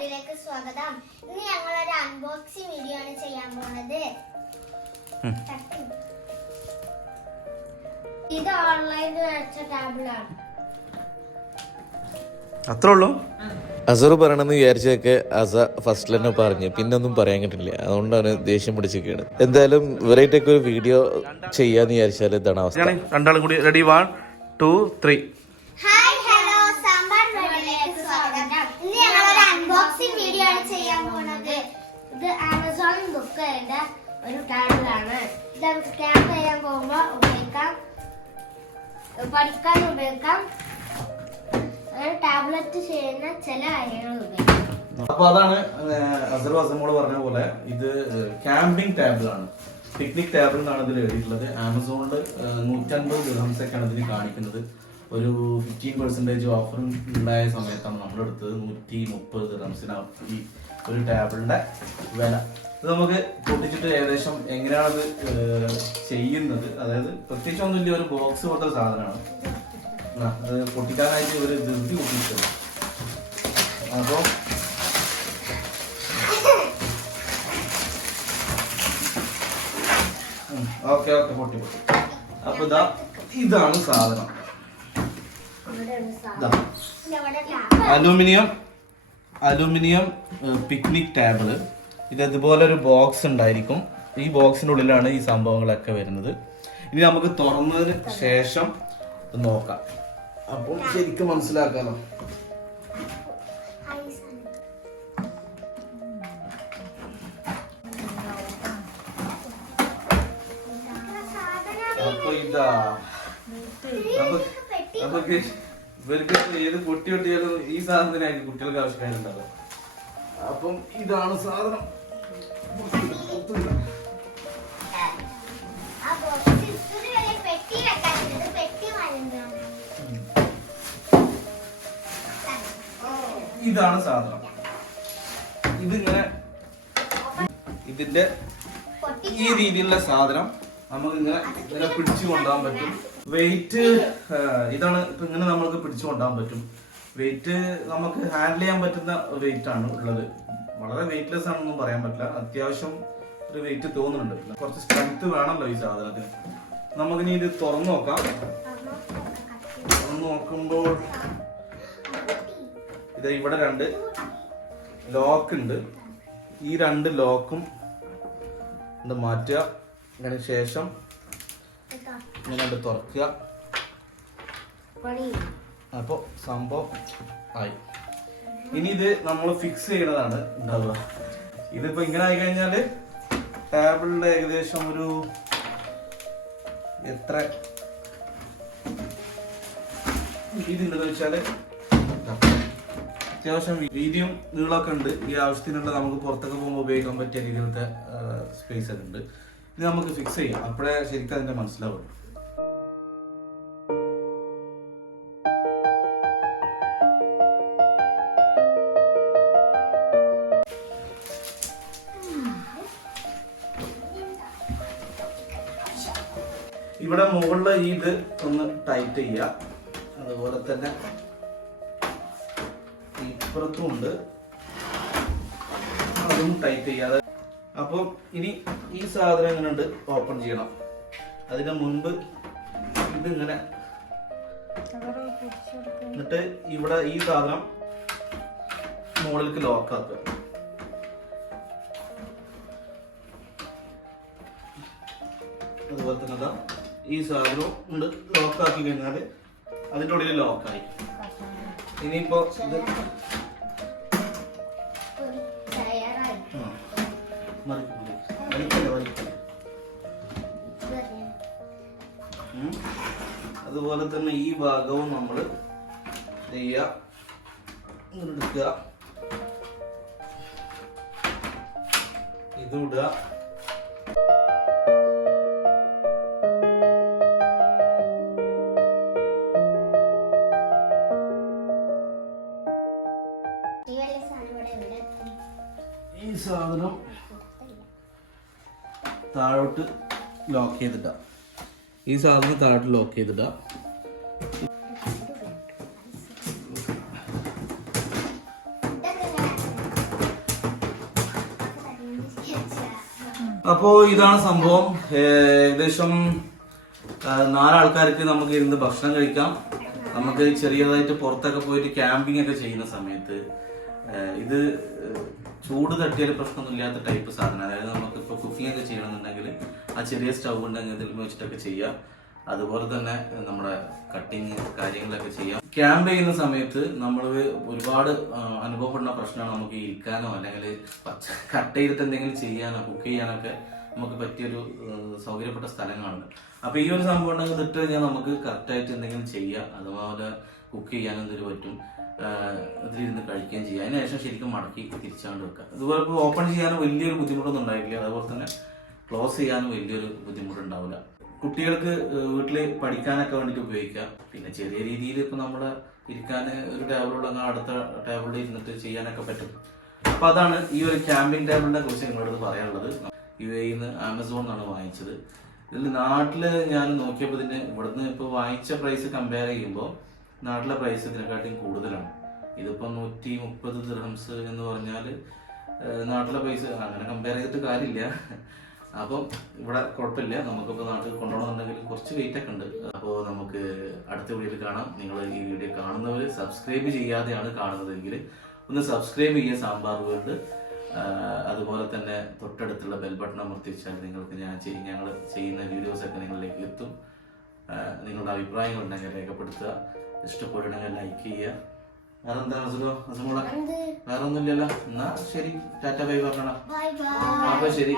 വേൾഡിലേക്ക് സ്വാഗതം. ഇന്ന് ഞങ്ങൾ ഒരു അൺബോക്സിംഗ് വീഡിയോ ആണ് ചെയ്യാൻ പോകുന്നത്. ഇത് ഓൺലൈനിൽ വെച്ച ടാബിളാണ്. അത്രേ ഉള്ളൂ. അസർ പറയണമെന്ന് വിചാരിച്ചതൊക്കെ അസ ഫസ്റ്റ് തന്നെ പറഞ്ഞു, പിന്നെ ഒന്നും പറയാൻ കിട്ടില്ല. അതുകൊണ്ടാണ് ദേഷ്യം പിടിച്ചിരിക്കുകയാണ്. എന്തായാലും വെറൈറ്റി ഒക്കെ ഒരു വീഡിയോ ചെയ്യാന്ന് വിചാരിച്ചാൽ ഇതാണ് അവസ്ഥ. രണ്ടാളും കൂടി റെഡി 1 2 3. ഹായ് ഹലോ SambarWorldലേക്ക് സ്വാഗതം. ഇന്ന് ഞങ്ങൾ ഒരു അൺബോക്സിംഗ് വീഡിയോ ആണ് ചെയ്യാൻ പോകുന്നത്. ഇത് ആമസോൺ ബുക്കിന്റെ ഒരു ടാബിളാണ്. ഇത് നമുക്ക് ക്യാമ്പ് ചെയ്യാൻ പോകുമ്പോൾ ഉപയോഗിക്കാം, പഠിക്കാൻ ഉപയോഗിക്കാം, ടാബ്ലറ്റ് ചെയ്യുന്ന ചില കാര്യങ്ങൾ ഉപയോഗിക്കാം. അപ്പൊ അതാണ് അസർമോള് പറഞ്ഞ പോലെ ഇത് ക്യാമ്പിംഗ് ടേബിൾ ആണ്, പിക്നിക് ടേബിൾ എന്നാണ് ഇതിൽ എഴുതിയിട്ടുള്ളത്. ആമസോണിൽ 150 ദിർഹംസൊക്കെയാണ് ഇതിന് കാണിക്കുന്നത്. ഒരു 15% ഓഫർ ഉണ്ടായ സമയത്താണ് നമ്മളെടുത്തത് 130 ദിർഹംസിനാണ് ഈ ഒരു ടേബിളിന്റെ വില. ഇത് നമുക്ക് പൊട്ടിച്ചിട്ട് ഏകദേശം എങ്ങനെയാണത് ചെയ്യുന്നത്, അതായത് പ്രത്യേകിച്ച് ഒന്നുമില്ല, ഒരു ബോക്സ് പോലത്തെ സാധനമാണ്. അത് പൊട്ടിക്കാനായിട്ട് ഒരു ധൃതി കൂട്ടിയിട്ടുണ്ട്. അപ്പോൾ ഓക്കെ പൊട്ടി. അപ്പൊ ഇതാണ് സാധനം. Aluminium picnic table. ഇത് ഇതുപോലെ ഒരു ബോക്സ് ഉണ്ടായിരിക്കും. ഈ ബോക്സിന്റെ ഉള്ളിലാണ് ഈ സംഭവങ്ങളൊക്കെ വരുന്നത്. ഇനി നമുക്ക് തുറന്നതിന് ശേഷം നോക്കാം, അപ്പോൾ ശരിക്കും മനസ്സിലാക്കാലോ. അപ്പൊ ഇതാ നമുക്ക് ഇവർക്ക് ഏത് പൊട്ടി പൊട്ടിയാലും ഈ സാധനത്തിനായിരിക്കും കുട്ടികൾക്ക് ആവശ്യക്കാരുണ്ടാവുക. അപ്പം ഇതാണ് സാധനം. ഇതാണ് സാധനം. ഇതിങ്ങനെ ഇതിന്റെ ഈ രീതിയിലുള്ള സാധനം നമുക്ക് ഇങ്ങനെ പിടിച്ചു കൊണ്ടുപോകാൻ പറ്റും. വെയിറ്റ് ഇതാണ്. ഇപ്പൊ ഇങ്ങനെ നമുക്ക് പിടിച്ചു കൊണ്ടുപോകാൻ പറ്റും. വെയിറ്റ് നമുക്ക് ഹാൻഡിൽ ചെയ്യാൻ പറ്റുന്ന വെയിറ്റ് ആണ് ഉള്ളത്. വളരെ വെയിറ്റ്ലെസ് ആണെന്നൊന്നും പറയാൻ പറ്റില്ല. അത്യാവശ്യം ഒരു വെയിറ്റ് തോന്നുന്നുണ്ട്. കുറച്ച് സ്ട്രെങ്ത് വേണമല്ലോ ഈ സാധനത്തിന്. നമുക്കിനി ഇത് തുറന്നു നോക്കാം. തുറന്നു നോക്കുമ്പോൾ ഇത് ഇവിടെ 2 ലോക്ക് ഉണ്ട്. ഈ 2 ലോക്കും ഇത് മാറ്റുക. അതിന് ശേഷം ഇങ്ങനെ തുറക്കുക. അപ്പോൾ സംഭവം ആയി. ഇനി ഇത് നമ്മൾ ഫിക്സ് ചെയ്യുന്നതാണ് ഉണ്ടാവുക. ഇതിപ്പോ ഇങ്ങനെ ആയി കഴിഞ്ഞാല് ടേബിളിന്റെ ഏകദേശം ഒരു എത്ര വീതിണ്ടെന്ന് വെച്ചാല് അത്യാവശ്യം വീതിയും നീളമൊക്കെ ഉണ്ട്. ഈ ആവശ്യത്തിനുള്ള നമുക്ക് പുറത്തൊക്കെ പോകുമ്പോൾ ഉപയോഗിക്കാൻ പറ്റിയ രീതിയിലത്തെ സ്പേസ് ഒക്കെ ഉണ്ട്. ഇത് നമുക്ക് ഫിക്സ് ചെയ്യാം. അപ്പോഴേ ശരിക്കും അതിന്റെ മനസ്സിലാവുള്ളൂ. ഇവിടെ മുകളിൽ ഇത് ഒന്ന് ടൈറ്റ് ചെയ്യുക. അതുപോലെ തന്നെ ഇപ്പുറത്തും ഉണ്ട്, അതും ടൈറ്റ് ചെയ്യാതെ. അപ്പോൾ ഇനി ഈ സാധനം എങ്ങനെയുണ്ട് ഓപ്പൺ ചെയ്യണം. അതിന് മുൻപ് ഇതിങ്ങനെ എന്നിട്ട് ഇവിടെ ഈ സാധനം മുകളിലേക്ക് ലോക്കാക്കുക. അതുപോലെ തന്നെ ഈ സാധനവും ഉണ്ട്. ലോക്കാക്കി കഴിഞ്ഞാൽ അതിൻ്റെ ഉള്ളിൽ ലോക്കായി. ഇനിയിപ്പോ ഇത് അതുപോലെ തന്നെ ഈ ഭാഗവും നമ്മൾ ചെയ്യുക. എടുക്കുക, ഇത് ഇടുക. ഈ സാധനം താഴോട്ട് ലോക്ക് ചെയ്തിട്ടാ. ഈ സാധനം താഴോട്ട് ലോക്ക് ചെയ്തിട്ടാ. അപ്പോ ഇതാണ് സംഭവം. ഏകദേശം 4 ആൾക്കാർക്ക് നമുക്ക് ഇരുന്ന് ഭക്ഷണം കഴിക്കാം. നമുക്ക് ചെറിയതായിട്ട് പുറത്തൊക്കെ പോയിട്ട് ക്യാമ്പിംഗ് ഒക്കെ ചെയ്യുന്ന സമയത്ത് ഇത് ചൂട് തട്ടിയാൽ പ്രശ്നമൊന്നും ഇല്ലാത്ത ടൈപ്പ് സാധനം. അതായത് നമുക്ക് ഇപ്പോൾ കുക്കിംഗ് ഒക്കെ ചെയ്യണമെന്നുണ്ടെങ്കിൽ ആ ചെറിയ സ്റ്റൗ ഉണ്ടെങ്കിൽ ഇതിൽ വെച്ചിട്ടൊക്കെ ചെയ്യാം. അതുപോലെ തന്നെ നമ്മുടെ കട്ടിങ് കാര്യങ്ങളൊക്കെ ചെയ്യാം. ക്യാമ്പ് ചെയ്യുന്ന സമയത്ത് നമ്മൾ ഒരുപാട് അനുഭവപ്പെടുന്ന പ്രശ്നമാണ് നമുക്ക് ഇരിക്കാനോ അല്ലെങ്കിൽ കട്ട് ചെയ്തിട്ട് എന്തെങ്കിലും ചെയ്യാനോ കുക്ക് ചെയ്യാനൊക്കെ നമുക്ക് പറ്റിയൊരു സൗകര്യപ്പെട്ട സ്ഥലങ്ങളാണ്. അപ്പൊ ഈ ഒരു സംഭവം ഉണ്ടെങ്കിൽ ഇട്ട് കഴിഞ്ഞാൽ നമുക്ക് കറക്റ്റായിട്ട് എന്തെങ്കിലും ചെയ്യാം. അതുപോലെ കുക്ക് ചെയ്യാനും ഇതിൽ പറ്റും, ഇതിലിരുന്ന് കഴിക്കുകയും ചെയ്യാം. അതിനുശേഷം ശരിക്കും മടക്കി തിരിച്ചാണ്ട് വെക്കാം. അതുപോലെ ഇപ്പോൾ ഓപ്പൺ ചെയ്യാനും വലിയൊരു ബുദ്ധിമുട്ടൊന്നും ഉണ്ടായിട്ടില്ല. അതുപോലെ തന്നെ ക്ലോസ് ചെയ്യാനും വലിയൊരു ബുദ്ധിമുട്ടുണ്ടാവില്ല. കുട്ടികൾക്ക് വീട്ടിൽ പഠിക്കാനൊക്കെ വേണ്ടിയിട്ട് ഉപയോഗിക്കാം. പിന്നെ ചെറിയ രീതിയിൽ ഇപ്പൊ നമ്മള് ഇരിക്കാൻ ഒരു ടേബിളുള്ള അടുത്ത ടേബിളിൽ ഇരുന്നിട്ട് ചെയ്യാനൊക്കെ പറ്റും. അപ്പൊ അതാണ് ഈ ഒരു ക്യാമ്പിംഗ് ടേബിളിനെ കുറിച്ച് നിങ്ങളോട് പറയാനുള്ളത്. UAE ആമസോൺ എന്നാണ് വാങ്ങിച്ചത്. ഇതിൽ നാട്ടില് ഞാൻ നോക്കിയപ്പോൾ ഇതിന് ഇവിടുന്ന് ഇപ്പൊ വാങ്ങിച്ച പ്രൈസ് കമ്പയർ ചെയ്യുമ്പോൾ നാട്ടിലെ പ്രൈസ് ഇതിനെക്കാട്ടിയും കൂടുതലാണ്. ഇതിപ്പോ 130 ദിർഹംസ് എന്ന് പറഞ്ഞാല് നാട്ടിലെ പൈസ അങ്ങനെ കമ്പയർ ചെയ്തിട്ട് കാര്യമില്ല. അപ്പം ഇവിടെ കുഴപ്പമില്ല. നമുക്കിപ്പോൾ നാട്ടിൽ കൊണ്ടുപോകണമെന്നുണ്ടെങ്കിൽ കുറച്ച് വെയിറ്റ് ഒക്കെ ഉണ്ട്. അപ്പോൾ നമുക്ക് അടുത്ത വീഡിയോയിൽ കാണാം. നിങ്ങൾ ഈ വീഡിയോ കാണുന്നവർ സബ്സ്ക്രൈബ് ചെയ്യാതെയാണ് കാണുന്നതെങ്കിൽ ഒന്ന് സബ്സ്ക്രൈബ് ചെയ്യുക സാമ്പാർ വേൾഡ്. അതുപോലെ തന്നെ തൊട്ടടുത്തുള്ള ബെൽ ബട്ടൺ അമർത്തിച്ചാൽ നിങ്ങൾക്ക് ഞങ്ങൾ ചെയ്യുന്ന വീഡിയോസൊക്കെ നിങ്ങളിലേക്ക് എത്തും. നിങ്ങളുടെ അഭിപ്രായങ്ങൾ ഉണ്ടെങ്കിൽ രേഖപ്പെടുത്തുക. ഇഷ്ടപ്പെടുകയാണെങ്കിൽ ലൈക്ക് ചെയ്യുക. വേറെന്താ അസുമോളെ? വേറെ ഒന്നുമില്ലല്ലോ. എന്നാ ശരി, ടാറ്റ ബൈ പറഞ്ഞോളാം. അപ്പൊ ശരി.